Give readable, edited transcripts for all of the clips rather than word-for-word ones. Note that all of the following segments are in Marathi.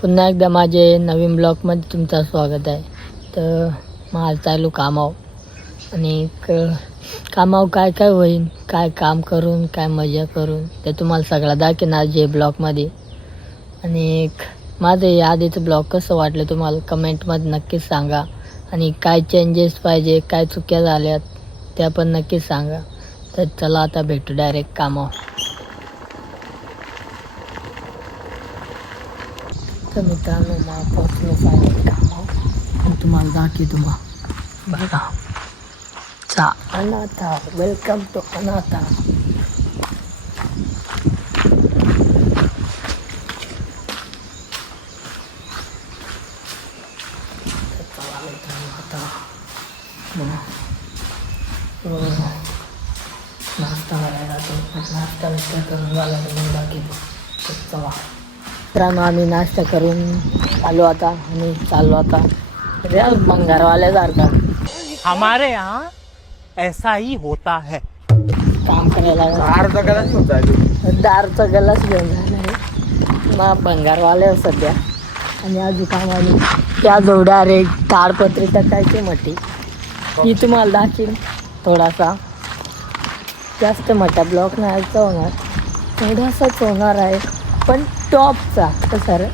पुन्हा एकदा माझे नवीन ब्लॉगमध्ये तुमचं स्वागत आहे. तर मग चालू कामावर आणि कामावर काय काय होईल, काय काम करून काय मजा करून ते तुम्हाला सगळं दाखवणार जे ब्लॉगमध्ये. आणि माझं हे आधीचं ब्लॉग कसं वाटलं तुम्हाला कमेंटमध्ये नक्कीच सांगा. आणि काय चेंजेस पाहिजे, काय चुक्या झाल्यात त्या पण नक्कीच सांगा. तर चला आता भेटू डायरेक्ट कामावर. तर मित्रांनो मग पोचलो फायनली कामावर आणि तुम्हाला दाखवतो मग बघा. चा अनाथा, वेलकम टू अनाथा. नाश्ता करायला जातो. नाश्ता विचार करून झाला तर दाखवतो. चला मित्रांनो आम्ही नाश्ता करून आलो आता आणि चाललो आता मंगारवाल्यासारखा. हमारे यहाँ ऐसा ही होता है. काम करायला दारूचा गलास घेऊन झाला आहे मग भंगारवाले सध्या. आणि अजून कामाने त्या जो डायरेक्ट ताडपत्री टाकायची म्हटी ही तुम्हाला दाखीन. थोडासा जास्त मोठा ब्लॉक नाही होणार, थोडासाच होणार आहे पण टॉपचा. कसा रे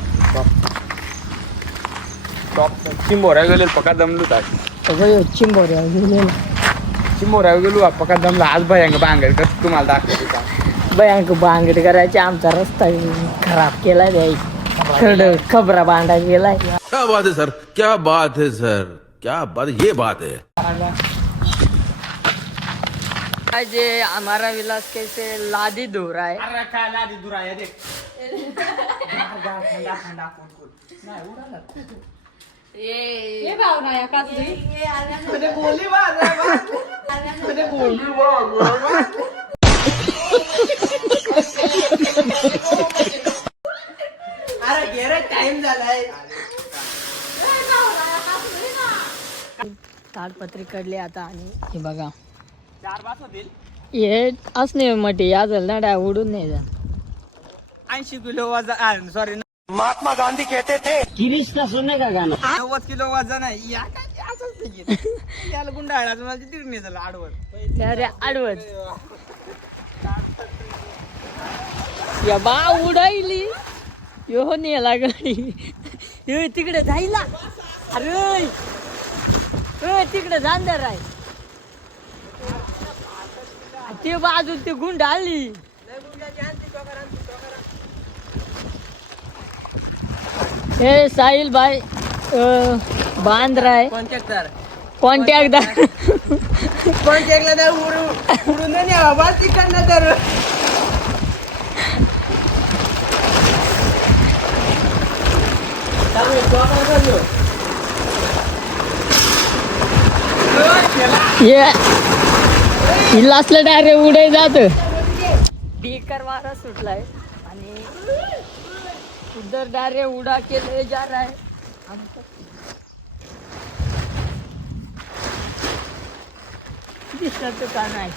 टॉप चिंबोऱ्या गेले पका दमलू सगळं चिंबोऱ्या गेलेला. चिंबोऱ्या गेलो पका दमला. आज भयंग बांगड कसं तुम्हाला दाखवते का भयंकर बांगड करायचे. आमचा रस्ता खराब केलाय द्याय खड खबरा बांधा गेलाय. क्या बात है सर, क्या बात है सर, क्या बात, ये बात है. जे हमारा विलास कैसे लादी धो रहा है. अरे काय लादी दुरा आहे देख. ठंडा ठंडा नाही उडाला. ये भावना या का तुझी बोली बात अरे गेरे टाइम झालाय. ताडपत्री कडले आता. आणि हे बघा 4 बास होतील. हे असणे मटे या झालं ना उडून नाही जा. 80 किलो वजन, सॉरी महात्मा गांधी कहते थे गिरीश का सुनने का गाणं. 90 किलो वजन आहे. या काय असंच नाही त्याला गुंडाळाचं मला तिरणे झालं आडवत. अरे आडवत या बा उडायली यो नाही लागली. यो तिकडे जायला. अरे तिकडे जाणदार आहे ते बाजू ते गुंड आली. हे साहिल भाई बांध रहा है. कॉन्ट्रॅक्टर कॉन्टॅक्टला नाही उडून नाही आवाज तिकडनं तर ये हिलासला डायरेक्ट उडे जात. बेकार वारा सुटलाय आणि उधर डायरेक्ट उडा के जा रहा है. दिसत का नाही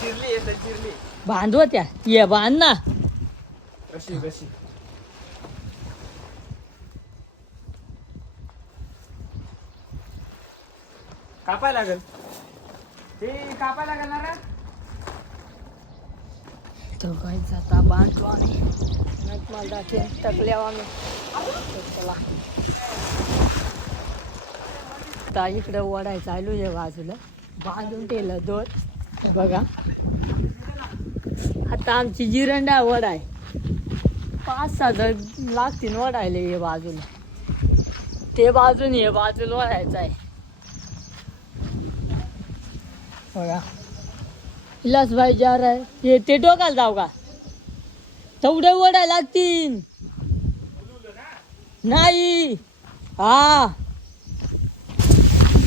चिरली बांधव त्या ये बांध ना. कशी कशी कापाय लागेल ते कापाय लागेल ना रे. तो काही जाता बांधतो आम्ही मला दाखवेन टाकल्यावर आम्ही. चला आता इकडं वडाय चालू आहे बाजूला बांधून ठेवलं दोन. बघा आता आमची जिरंडा वड आहे. 5-6 जण लागतील वडायला. हे बाजूला ते बाजून हे बाजूला वडायचं आहे. बघा विलास भाई जा रहा है. ये ते डोकाला जाऊ का तेवढे वडाय लागतील नाही. हा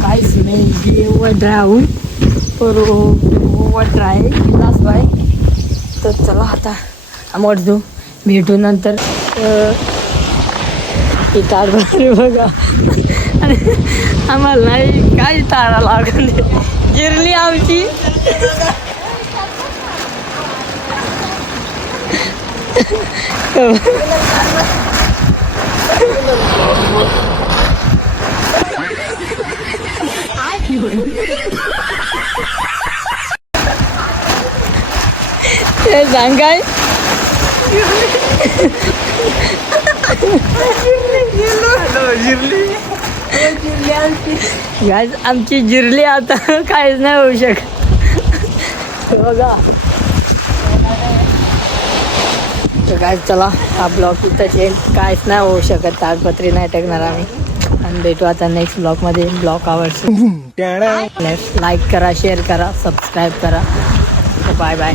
काहीच नाही ये वडाहून वड आहे विलास भाई. तर चला आता आमोड जाऊ भेटू नंतर. ती ताडपत्री बघा आणि आम्हाला नाही काही तारा लागून जिरली आमची. ते सांग काय गाईज आमची जिरली आता काहीच नाही होऊ शकत बघा. गाईज चला हा ब्लॉग इथं चेंज काहीच नाही होऊ शकत. ताडपत्री नाही टाकणार आम्ही. आणि भेटू आता नेक्स्ट ब्लॉगमध्ये. ब्लॉग आवडतो लाईक करा, शेअर करा, सबस्क्राईब करा. Bye bye.